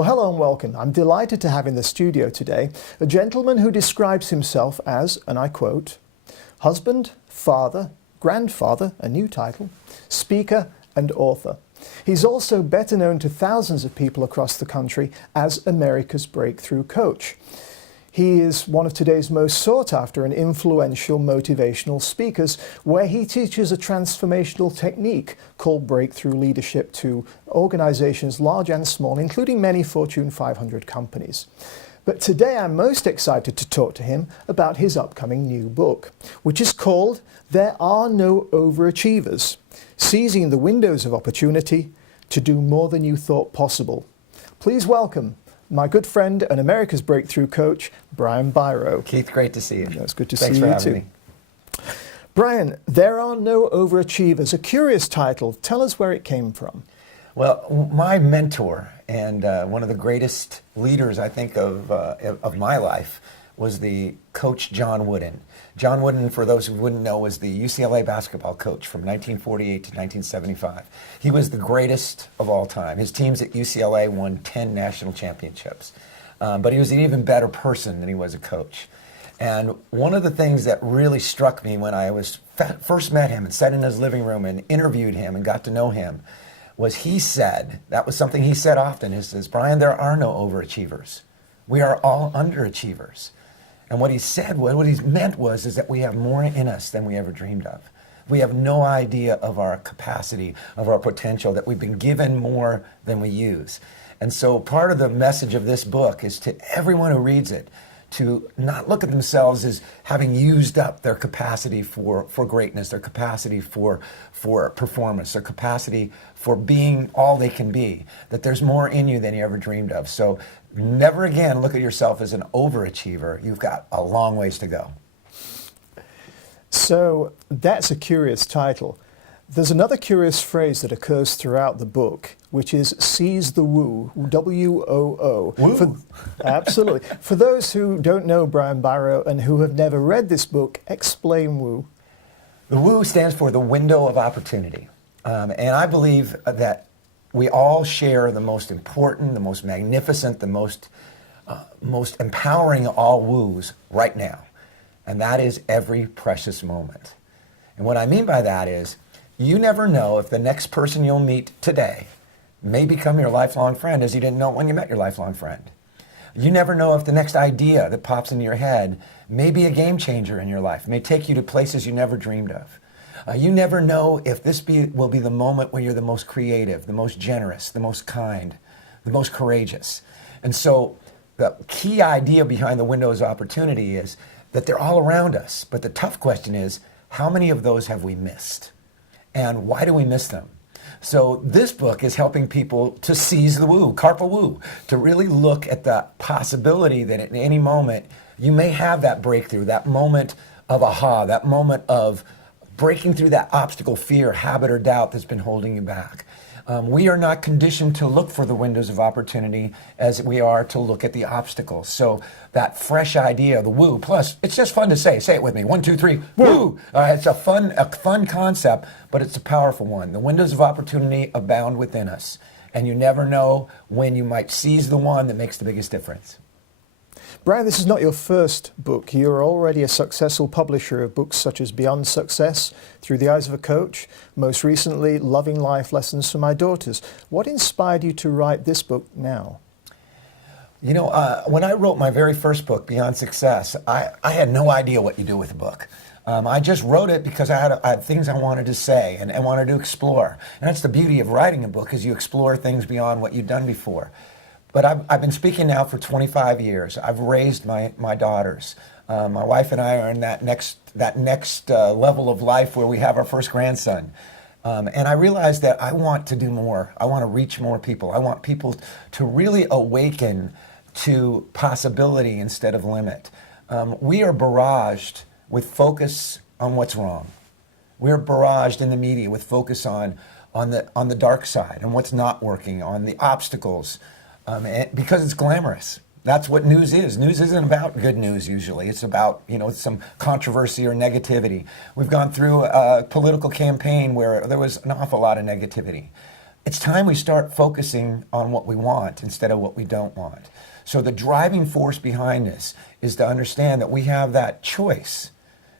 Well, hello and welcome. I'm delighted to have in the studio today a gentleman who describes himself as, and I quote, husband, father, grandfather, a new title, speaker and author. He's also better known to thousands of people across the country as America's Breakthrough Coach. He is one of today's most sought after and influential motivational speakers, where he teaches a transformational technique called breakthrough leadership to organizations large and small, including many Fortune 500 companies. But today I'm most excited to talk to him about his upcoming new book, which is called There Are No Overachievers: Seizing the Windows of Opportunity to Do More Than You Thought Possible. Please welcome my good friend and America's Breakthrough Coach, Brian Biro. Keith, great to see you. It's good to Thanks see for you having too. me. Brian, There Are No Overachievers, a curious title. Tell us where it came from. Well, my mentor and one of the greatest leaders, I think, of my life was the coach John Wooden. John Wooden, for those who wouldn't know, was the UCLA basketball coach from 1948 to 1975. He was the greatest of all time. His teams at UCLA won 10 national championships. But he was an even better person than he was a coach. And one of the things that really struck me when I first met him and sat in his living room and interviewed him and got to know him was he said, that was something he said often, he says, Brian, there are no overachievers. We are all underachievers. And what he said, what he meant was is that we have more in us than we ever dreamed of. We have no idea of our capacity, of our potential, that we've been given more than we use. And so part of the message of this book is to everyone who reads it to not look at themselves as having used up their capacity for greatness, their capacity for performance, their capacity for being all they can be, that there's more in you than you ever dreamed of. So never again look at yourself as an overachiever. You've got a long ways to go. So that's a curious title. There's another curious phrase that occurs throughout the book, which is seize the woo, W-O-O. Woo. Absolutely. For those who don't know Brian Biro and who have never read this book, explain woo. The woo stands for the window of opportunity. And I believe that we all share the most important, the most magnificent, the most empowering of all woos right now. And that is every precious moment. And what I mean by that is, you never know if the next person you'll meet today may become your lifelong friend as you didn't know when you met your lifelong friend. You never know if the next idea that pops into your head may be a game changer in your life, may take you to places you never dreamed of. You never know if this will be the moment where you're the most creative, the most generous, the most kind, the most courageous. And so the key idea behind the windows of opportunity is that they're all around us. But the tough question is, how many of those have we missed? And why do we miss them? So this book is helping people to seize the woo, carpe woo, to really look at the possibility that at any moment you may have that breakthrough, that moment of aha, that moment of breaking through that obstacle, fear, habit, or doubt that's been holding you back. We are not conditioned to look for the windows of opportunity as we are to look at the obstacles. So that fresh idea, the woo, plus it's just fun to say. Say it with me. 1, 2, 3, woo! It's a fun concept, but it's a powerful one. The windows of opportunity abound within us, and you never know when you might seize the one that makes the biggest difference. Brian, this is not your first book. You're already a successful publisher of books such as Beyond Success, Through the Eyes of a Coach, most recently, Loving Life Lessons for My Daughters. What inspired you to write this book now? You know, when I wrote my very first book, Beyond Success, I had no idea what you do with a book. I just wrote it because I had things I wanted to say and wanted to explore. And that's the beauty of writing a book, is you explore things beyond what you've done before. But I've been speaking now for 25 years. I've raised my daughters. My wife and I are in that next level of life where we have our first grandson. And I realized that I want to do more. I want to reach more people. I want people to really awaken to possibility instead of limit. We are barraged with focus on what's wrong. We're barraged in the media with focus on the dark side, and what's not working, on the obstacles. Because it's glamorous. That's what news is. News isn't about good news usually. It's about, some controversy or negativity. We've gone through a political campaign where there was an awful lot of negativity. it's time we start focusing on what we want instead of what we don't want. So the driving force behind this is to understand that we have that choice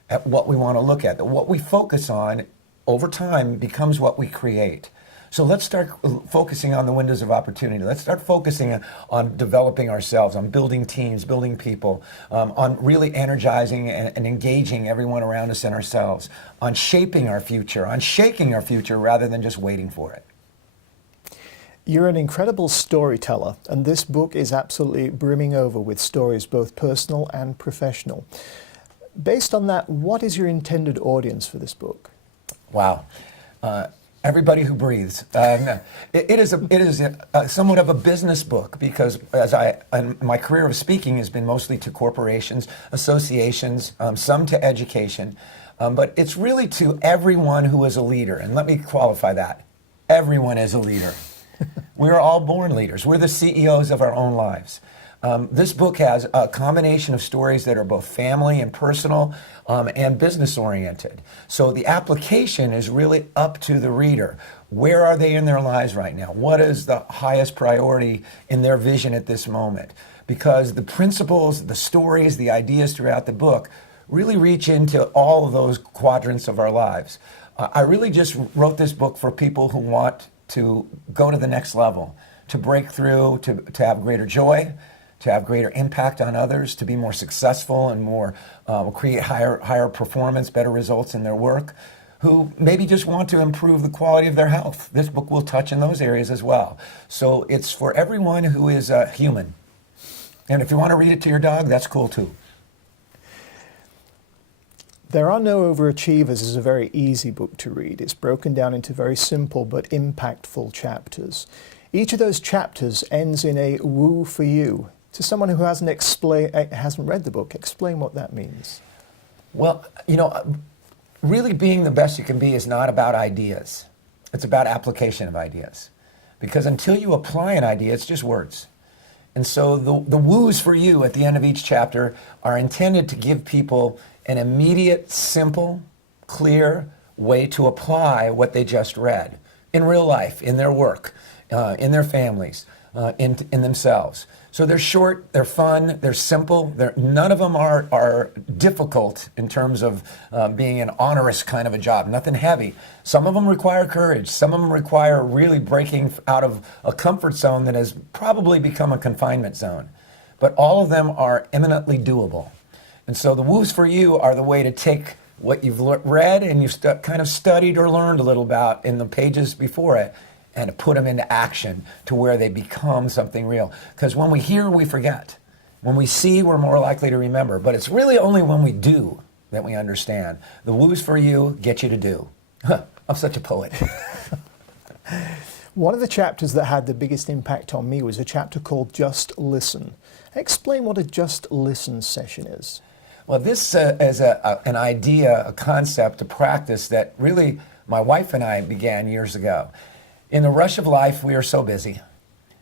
at what we want to look at, that what we focus on over time becomes what we create. So let's start focusing on the windows of opportunity. Let's start focusing on developing ourselves, on building teams, building people, on really energizing and engaging everyone around us and ourselves, on shaping our future, on shaking our future rather than just waiting for it. You're an incredible storyteller, and this book is absolutely brimming over with stories, both personal and professional. Based on that, what is your intended audience for this book? Wow. Everybody who breathes. It is somewhat of a business book because my career of speaking has been mostly to corporations, associations, some to education, but it's really to everyone who is a leader. And let me qualify that. Everyone is a leader. We're all born leaders. We're the CEOs of our own lives. This book has a combination of stories that are both family and personal and business oriented. So the application is really up to the reader. Where are they in their lives right now? What is the highest priority in their vision at this moment? Because the principles, the stories, the ideas throughout the book really reach into all of those quadrants of our lives. I really just wrote this book for people who want to go to the next level, to break through, to have greater joy, to have greater impact on others, to be more successful and more create higher performance, better results in their work, who maybe just want to improve the quality of their health. This book will touch in those areas as well. So it's for everyone who is human. And if you want to read it to your dog, that's cool too. There Are No Overachievers is a very easy book to read. It's broken down into very simple but impactful chapters. Each of those chapters ends in a woo for you. To someone who hasn't read the book, explain what that means. Well, really being the best you can be is not about ideas. It's about application of ideas. Because until you apply an idea, it's just words. And so the woos for you at the end of each chapter are intended to give people an immediate, simple, clear way to apply what they just read in real life, in their work, in their families, in themselves. So they're short, they're fun, they're simple. None of them are difficult in terms of being an onerous kind of a job, nothing heavy. Some of them require courage. Some of them require really breaking out of a comfort zone that has probably become a confinement zone. But all of them are eminently doable. And so the woos for you are the way to take what you've read and you've kind of studied or learned a little about in the pages before it and to put them into action to where they become something real. Because when we hear, we forget. When we see, we're more likely to remember. But it's really only when we do that we understand. The woos for you get you to do. I'm such a poet. One of the chapters that had the biggest impact on me was a chapter called Just Listen. Explain what a Just Listen session is. Well, this is an idea, a concept, a practice that really my wife and I began years ago. In the rush of life, we are so busy.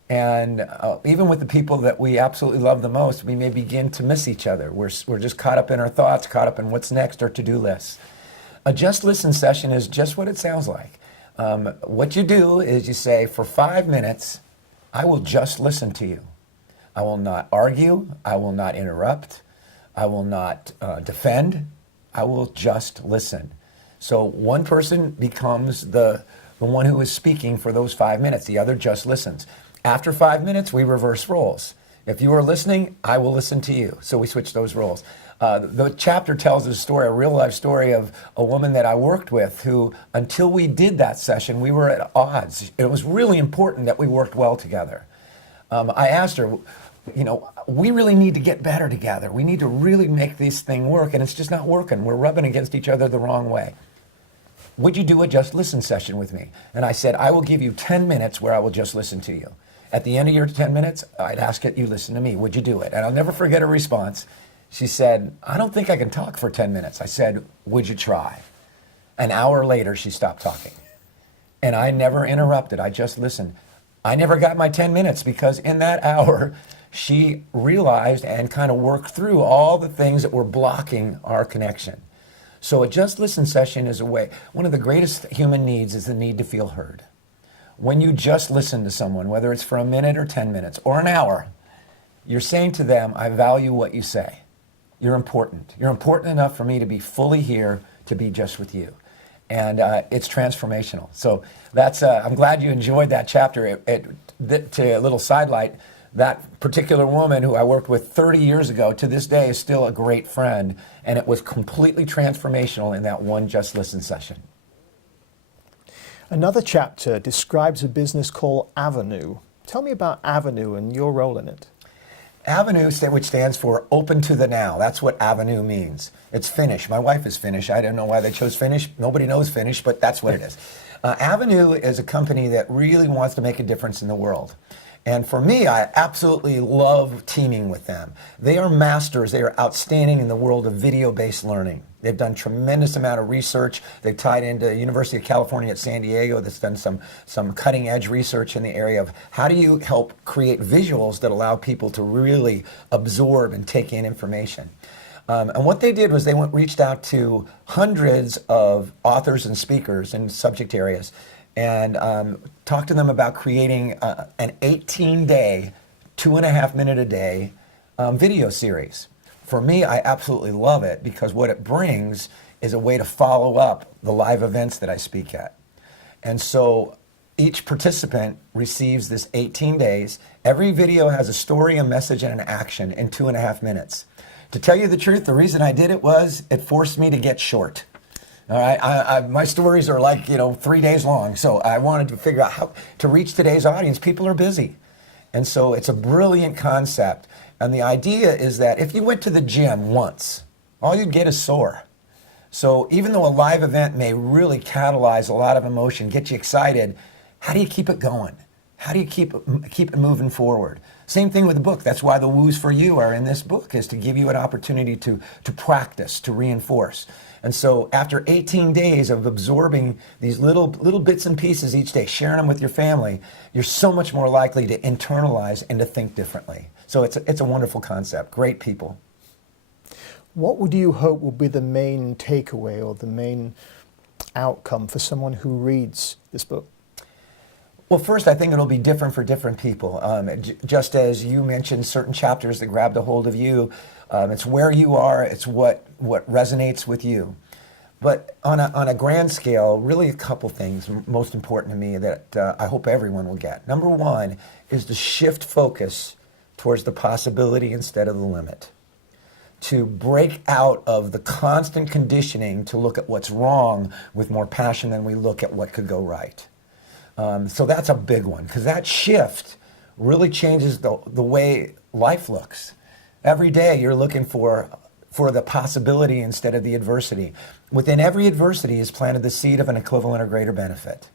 And even with the people that we absolutely love the most, we may begin to miss each other. We're just caught up in our thoughts, caught up in what's next or to-do lists. A Just Listen session is just what it sounds like. What you do is you say, for 5 minutes, I will just listen to you. I will not argue. I will not interrupt. I will not defend. I will just listen. So one person becomes the one who is speaking for those 5 minutes. The other just listens. After 5 minutes, we reverse roles. If you are listening, I will listen to you. So we switch those roles. The chapter tells a story, a real life story of a woman that I worked with who, until we did that session, we were at odds. It was really important that we worked well together. I asked her, we really need to get better together. We need to really make this thing work, and it's just not working. We're rubbing against each other the wrong way. Would you do a Just Listen session with me? And I said, I will give you 10 minutes where I will just listen to you. At the end of your 10 minutes, I'd ask that you listen to me. Would you do it? And I'll never forget her response. She said, I don't think I can talk for 10 minutes. I said, would you try? An hour later, she stopped talking. And I never interrupted. I just listened. I never got my 10 minutes because in that hour, she realized and kind of worked through all the things that were blocking our connection. So a Just Listen session is a way. One of the greatest human needs is the need to feel heard. when you just listen to someone, whether it's for a minute or 10 minutes or an hour, you're saying to them, I value what you say. You're important. You're important enough for me to be fully here to be just with you. And it's transformational. So that's, I'm glad you enjoyed that chapter. To a little sidelight, that particular woman who I worked with 30 years ago to this day is still a great friend. And it was completely transformational in that one Just Listen session. Another chapter describes a business called Avenue. Tell me about Avenue and your role in it. Avenue, which stands for Open to the Now. That's what Avenue means. It's Finnish. My wife is Finnish. I don't know why they chose Finnish. Nobody knows Finnish, but that's what it is. Avenue is a company that really wants to make a difference in the world. And for me, I absolutely love teaming with them. They are masters. They are outstanding in the world of video-based learning. They've done tremendous amount of research. They've tied into University of California at San Diego that's done some cutting-edge research in the area of how do you help create visuals that allow people to really absorb and take in information. And what they did was they reached out to hundreds of authors and speakers in subject areas and talked to them about creating an 18-day, 2.5-minute a day video series. For me, I absolutely love it because what it brings is a way to follow up the live events that I speak at. And so each participant receives this 18 days. Every video has a story, a message, and an action in 2.5 minutes. To tell you the truth, the reason I did it was it forced me to get short. All right, my stories are like, 3 days long. So I wanted to figure out how to reach today's audience. People are busy. And so it's a brilliant concept. And the idea is that if you went to the gym once, all you'd get is sore. So even though a live event may really catalyze a lot of emotion, get you excited, how do you keep it going? How do you keep it moving forward? Same thing with the book. That's why the woos for you are in this book, is to give you an opportunity to practice, to reinforce. And so after 18 days of absorbing these little bits and pieces each day, sharing them with your family, you're so much more likely to internalize and to think differently. So it's a wonderful concept. Great people. What would you hope will be the main takeaway or the main outcome for someone who reads this book? Well, first, I think it'll be different for different people. Just as you mentioned certain chapters that grabbed a hold of you, it's where you are, it's what resonates with you. But on a grand scale, really a couple things most important to me that I hope everyone will get. Number one is to shift focus towards the possibility instead of the limit. To break out of the constant conditioning to look at what's wrong with more passion than we look at what could go right. So that's a big one, because that shift really changes the way life looks. Every day you're looking for the possibility instead of the adversity. Within every adversity is planted the seed of an equivalent or greater benefit.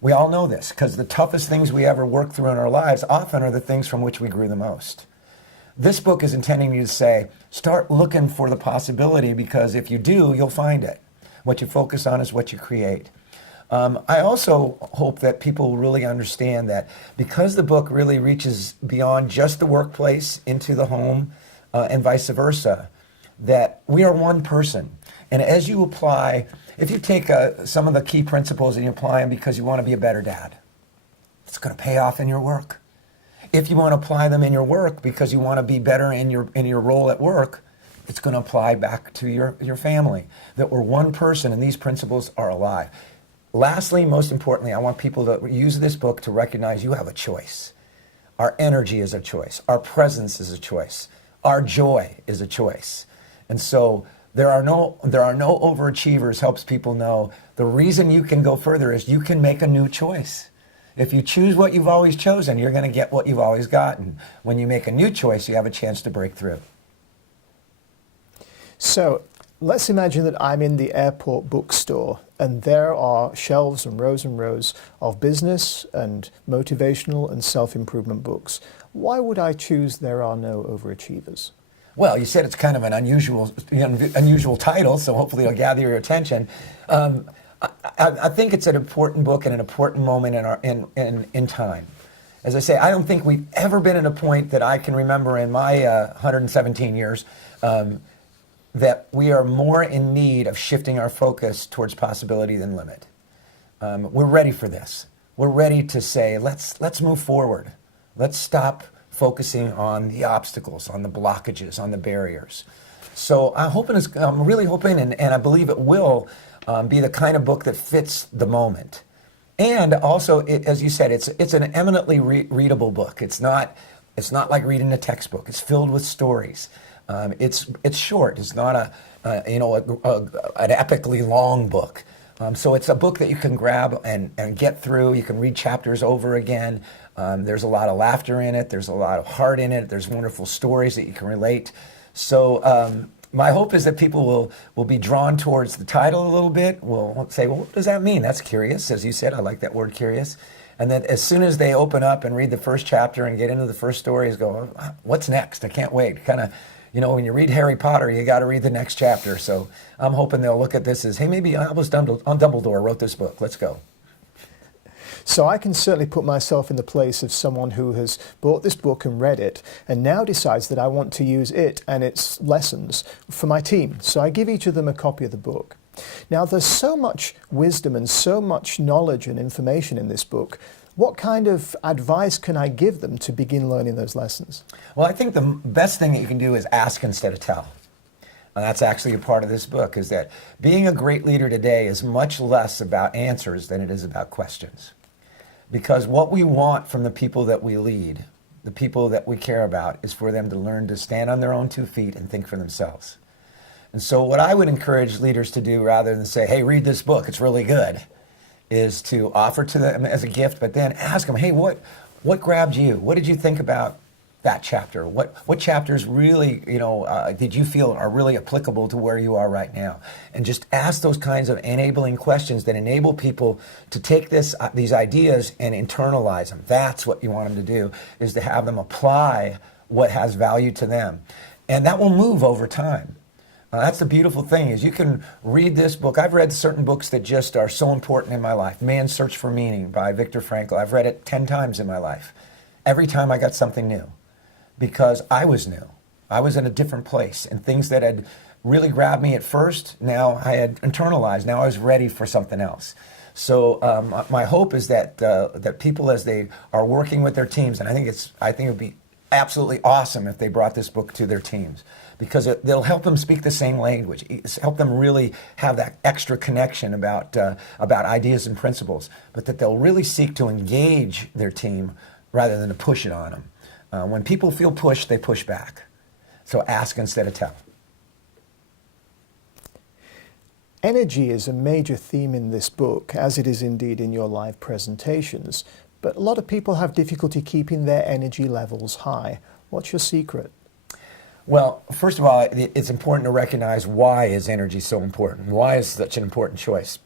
We all know this, because the toughest things we ever work through in our lives often are the things from which we grew the most. This book is intending you to say, start looking for the possibility, because if you do, you'll find it. What you focus on is what you create. I also hope that people really understand that because the book really reaches beyond just the workplace into the home and vice versa, that we are one person. And as you apply, if you take some of the key principles and you apply them because you want to be a better dad, it's going to pay off in your work. If you want to apply them in your work because you want to be better in your role at work, it's going to apply back to your family. That we're one person and these principles are alive. Lastly, most importantly, I want people to use this book to recognize you have a choice. Our energy is a choice. Our presence is a choice. Our joy is a choice. And so there are no overachievers helps people know the reason you can go further is you can make a new choice. If you choose what you've always chosen, you're going to get what you've always gotten. When you make a new choice, you have a chance to break through. So let's imagine that I'm in the airport bookstore and there are shelves and rows of business and motivational and self-improvement books. Why would I choose There Are No Overachievers? Well, you said it's kind of an unusual title, so hopefully it'll gather your attention. I think it's an important book and an important moment in time. As I say, I don't think we've ever been at a point that I can remember in my 117 years that we are more in need of shifting our focus towards possibility than limit. We're ready for this. we're ready to say, let's move forward. Let's stop focusing on the obstacles, on the blockages, on the barriers. So I'm really hoping, and I believe it will be the kind of book that fits the moment. And also, as you said, it's an eminently readable book. It's not like reading a textbook. It's filled with stories. It's short. It's not an epically long book. So it's a book that you can grab and get through. You can read chapters over again. There's a lot of laughter in it. There's a lot of heart in it. There's wonderful stories that you can relate. So my hope is that people will be drawn towards the title a little bit. Will say, well, what does that mean? That's curious. As you said, I like that word, curious. And then as soon as they open up and read the first chapter and get into the first stories, go, what's next? I can't wait. Kind of, when you read Harry Potter, you got to read the next chapter. So I'm hoping they'll look at this as, hey, maybe Albus Dumbledore wrote this book. Let's go. So I can certainly put myself in the place of someone who has bought this book and read it and now decides that I want to use it and its lessons for my team. So I give each of them a copy of the book. Now, there's so much wisdom and so much knowledge and information in this book. What kind of advice can I give them to begin learning those lessons? Well, I think the best thing that you can do is ask instead of tell. And that's actually a part of this book, is that being a great leader today is much less about answers than it is about questions. Because what we want from the people that we lead, the people that we care about, is for them to learn to stand on their own 2 feet and think for themselves. And so what I would encourage leaders to do, rather than say, hey, read this book, it's really good, is to offer to them as a gift, but then ask them, hey, what grabbed you? What did you think about that chapter? What chapters really, did you feel are really applicable to where you are right now? And just ask those kinds of enabling questions that enable people to take these ideas and internalize them. That's what you want them to do, is to have them apply what has value to them. And that will move over time. That's the beautiful thing, is you can read this book. I've read certain books that just are so important in my life. Man's Search for Meaning by Viktor Frankl. I've read it 10 times in my life. Every time I got something new. Because I was new. I was in a different place, and things that had really grabbed me at first, now I had internalized. Now I was ready for something else. So my hope is that that people, as they are working with their teams, and I think it would be absolutely awesome if they brought this book to their teams, because they'll help them speak the same language, help them really have that extra connection about ideas and principles, but that they'll really seek to engage their team rather than to push it on them. When people feel pushed, they push back. So ask instead of tell. Energy is a major theme in this book, as it is indeed in your live presentations. But a lot of people have difficulty keeping their energy levels high. What's your secret? Well, first of all, it's important to recognize, why is energy so important? Why is such an important choice?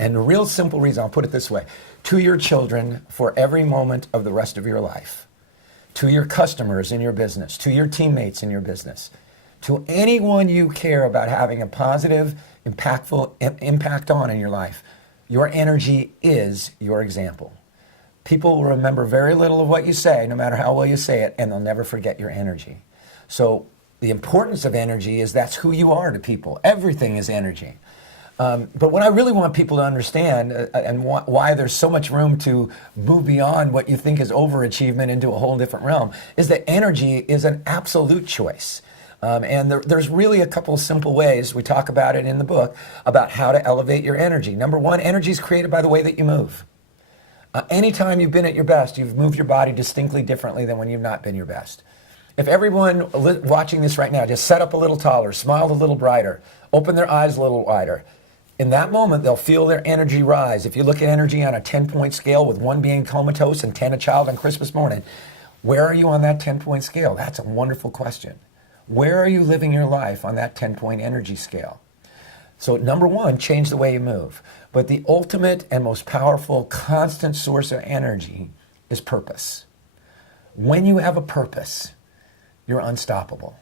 And the real simple reason, I'll put it this way: to your children for every moment of the rest of your life, to your customers in your business, to your teammates in your business, to anyone you care about having a positive, impactful impact on in your life, your energy is your example. People will remember very little of what you say, no matter how well you say it, and they'll never forget your energy. So the importance of energy is that's who you are to people. Everything is energy. But what I really want people to understand, and why there's so much room to move beyond what you think is overachievement into a whole different realm, is that energy is an absolute choice. And there's really a couple of simple ways, we talk about it in the book, about how to elevate your energy. Number one, energy is created by the way that you move. Anytime you've been at your best, you've moved your body distinctly differently than when you've not been your best. If everyone watching this right now just sat up a little taller, smiled a little brighter, opened their eyes a little wider, in that moment, they'll feel their energy rise. If you look at energy on a 10-point scale, with 1 being comatose and 10 a child on Christmas morning, where are you on that 10-point scale? That's a wonderful question. Where are you living your life on that 10-point energy scale? So number one, change the way you move. But the ultimate and most powerful, constant source of energy is purpose. When you have a purpose, you're unstoppable.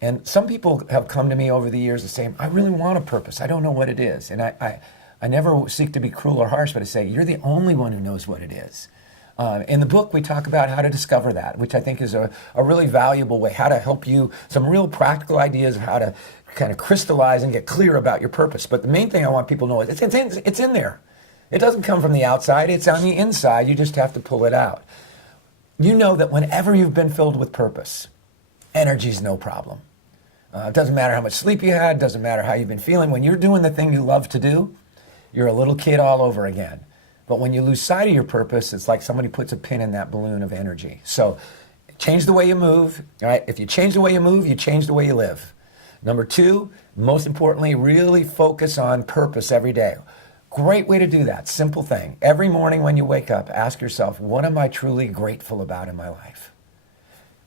And some people have come to me over the years and say, I really want a purpose. I don't know what it is. And I never seek to be cruel or harsh, but I say, you're the only one who knows what it is. In the book, we talk about how to discover that, which I think is a really valuable way, how to help you, some real practical ideas of how to kind of crystallize and get clear about your purpose. But the main thing I want people to know is it's in there. It doesn't come from the outside, it's on the inside. You just have to pull it out. You know that whenever you've been filled with purpose, energy's no problem. It doesn't matter how much sleep you had, doesn't matter how you've been feeling. When you're doing the thing you love to do, you're a little kid all over again. But when you lose sight of your purpose, it's like somebody puts a pin in that balloon of energy. So change the way you move. All right? If you change the way you move, you change the way you live. Number two, most importantly, really focus on purpose every day. Great way to do that. Simple thing. Every morning when you wake up, ask yourself, what am I truly grateful about in my life?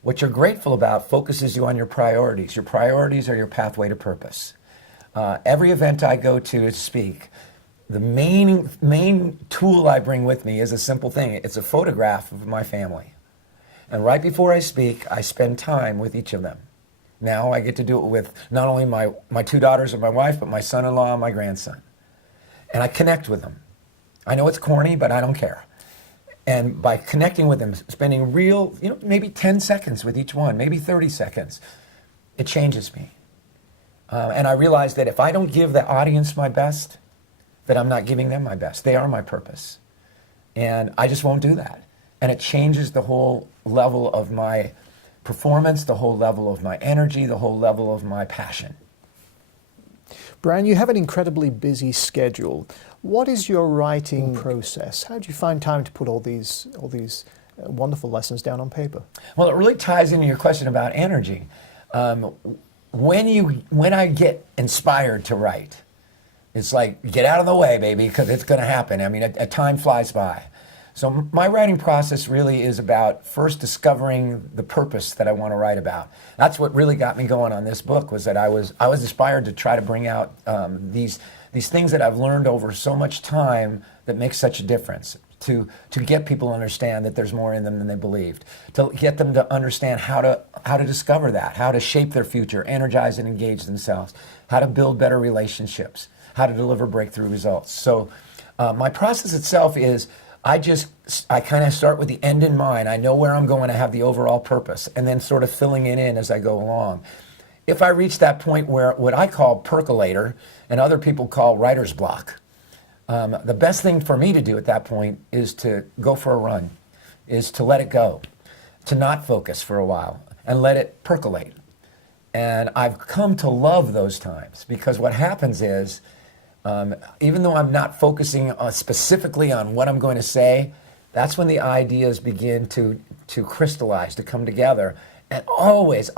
What you're grateful about focuses you on your priorities. Your priorities are your pathway to purpose. Every event I go to speak, the main tool I bring with me is a simple thing. It's a photograph of my family. And right before I speak, I spend time with each of them. Now I get to do it with not only my two daughters and my wife, but my son-in-law and my grandson. And I connect with them. I know it's corny, but I don't care. And by connecting with them, spending real, maybe 10 seconds with each one, maybe 30 seconds, it changes me. And I realize that if I don't give the audience my best, that I'm not giving them my best. They are my purpose. And I just won't do that. And it changes the whole level of my performance, the whole level of my energy, the whole level of my passion. Brian, you have an incredibly busy schedule. What is your writing process? How do you find time to put all these wonderful lessons down on paper? Well, it really ties into your question about energy. When I get inspired to write, it's like, get out of the way, baby, because it's going to happen. I mean, a time flies by. So my writing process really is about first discovering the purpose that I want to write about. That's what really got me going on this book, was that I was inspired to try to bring out these things that I've learned over so much time that make such a difference, to get people to understand that there's more in them than they believed, to get them to understand how to discover that, how to shape their future, energize and engage themselves, how to build better relationships, how to deliver breakthrough results. So my process itself is, I kind of start with the end in mind. I know where I'm going to have the overall purpose, and then sort of filling it in as I go along. If I reach that point where what I call percolator and other people call writer's block, the best thing for me to do at that point is to go for a run, is to let it go, to not focus for a while and let it percolate. And I've come to love those times, because what happens is, even though I'm not focusing specifically on what I'm going to say, that's when the ideas begin to crystallize, to come together. And always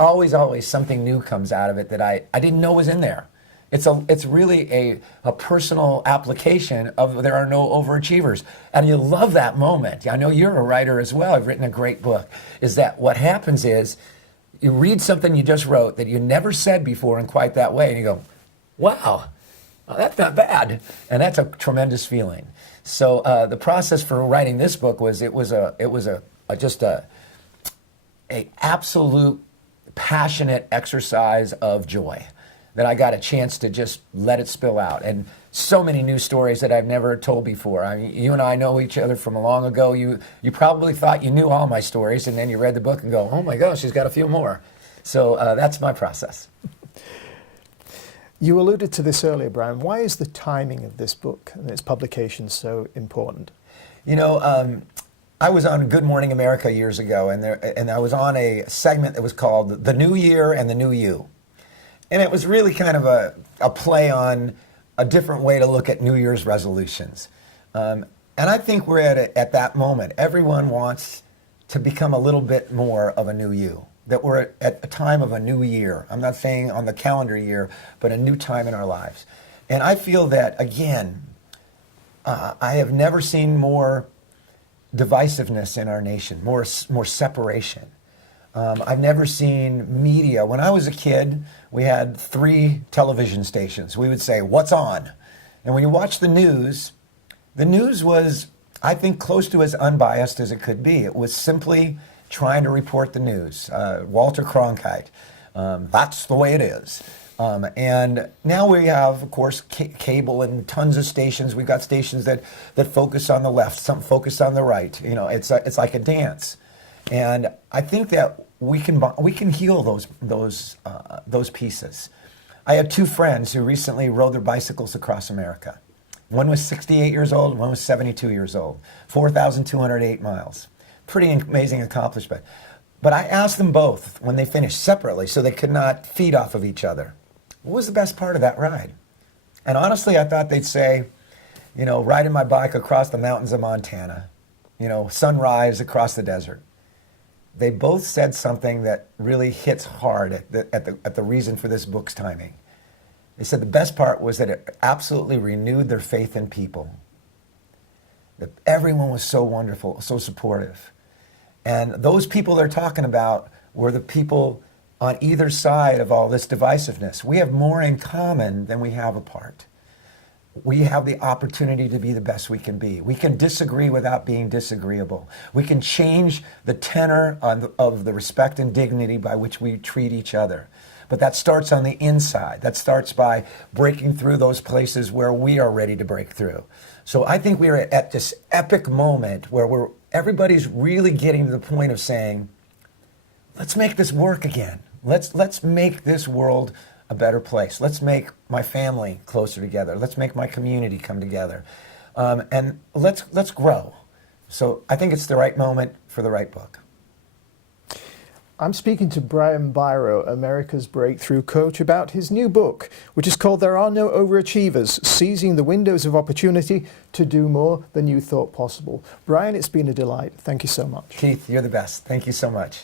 something new comes out of it that I didn't know was in there. It's really a personal application of There Are No Overachievers. And you love that moment. I know you're a writer as well. I've written a great book. Is that what happens is, you read something you just wrote that you never said before in quite that way, and you go, wow. Oh, that's not bad, and that's a tremendous feeling. So the process for writing this book was just a absolute passionate exercise of joy, that I got a chance to just let it spill out, and so many new stories that I've never told before. I mean, you and I know each other from long ago. You probably thought you knew all my stories, and then you read the book and go, oh my gosh, she's got a few more. So that's my process. You alluded to this earlier, Brian. Why is the timing of this book and its publication so important? I was on Good Morning America years ago, and I was on a segment that was called The New Year and the New You. And it was really kind of a play on a different way to look at New Year's resolutions. And I think we're at that moment. Everyone wants to become a little bit more of a new you. That we're at a time of a new year. I'm not saying on the calendar year, but a new time in our lives. And I feel that, again, I have never seen more divisiveness in our nation, more separation. I've never seen media. When I was a kid, we had 3 television stations. We would say, what's on? And when you watch the news was, I think, close to as unbiased as it could be. It was simply trying to report the news. Walter Cronkite. That's the way it is. And now we have, of course, cable and tons of stations. We've got stations that focus on the left, some focus on the right. It's like a dance. And I think that we can heal those pieces. I had 2 friends who recently rode their bicycles across America. One was 68 years old, one was 72 years old. 4,208 miles. Pretty amazing accomplishment. But I asked them both when they finished separately so they could not feed off of each other. What was the best part of that ride? And honestly, I thought they'd say, you know, riding my bike across the mountains of Montana, you know, sunrise across the desert. They both said something that really hits hard at the reason for this book's timing. They said the best part was that it absolutely renewed their faith in people. That everyone was so wonderful, so supportive. And those people they're talking about were the people on either side of all this divisiveness. We have more in common than we have apart. We have the opportunity to be the best we can be. We can disagree without being disagreeable. We can change the tenor of the respect and dignity by which we treat each other. But that starts on the inside. That starts by breaking through those places where we are ready to break through. So I think we are at this epic moment where everybody's really getting to the point of saying, let's make this work again. Let's make this world a better place. Let's make my family closer together. Let's make my community come together. And let's grow. So I think it's the right moment for the right book. I'm speaking to Brian Biro, America's Breakthrough Coach, about his new book, which is called There Are No Overachievers, Seizing the Windows of Opportunity to Do More Than You Thought Possible. Brian, it's been a delight. Thank you so much. Keith, you're the best. Thank you so much.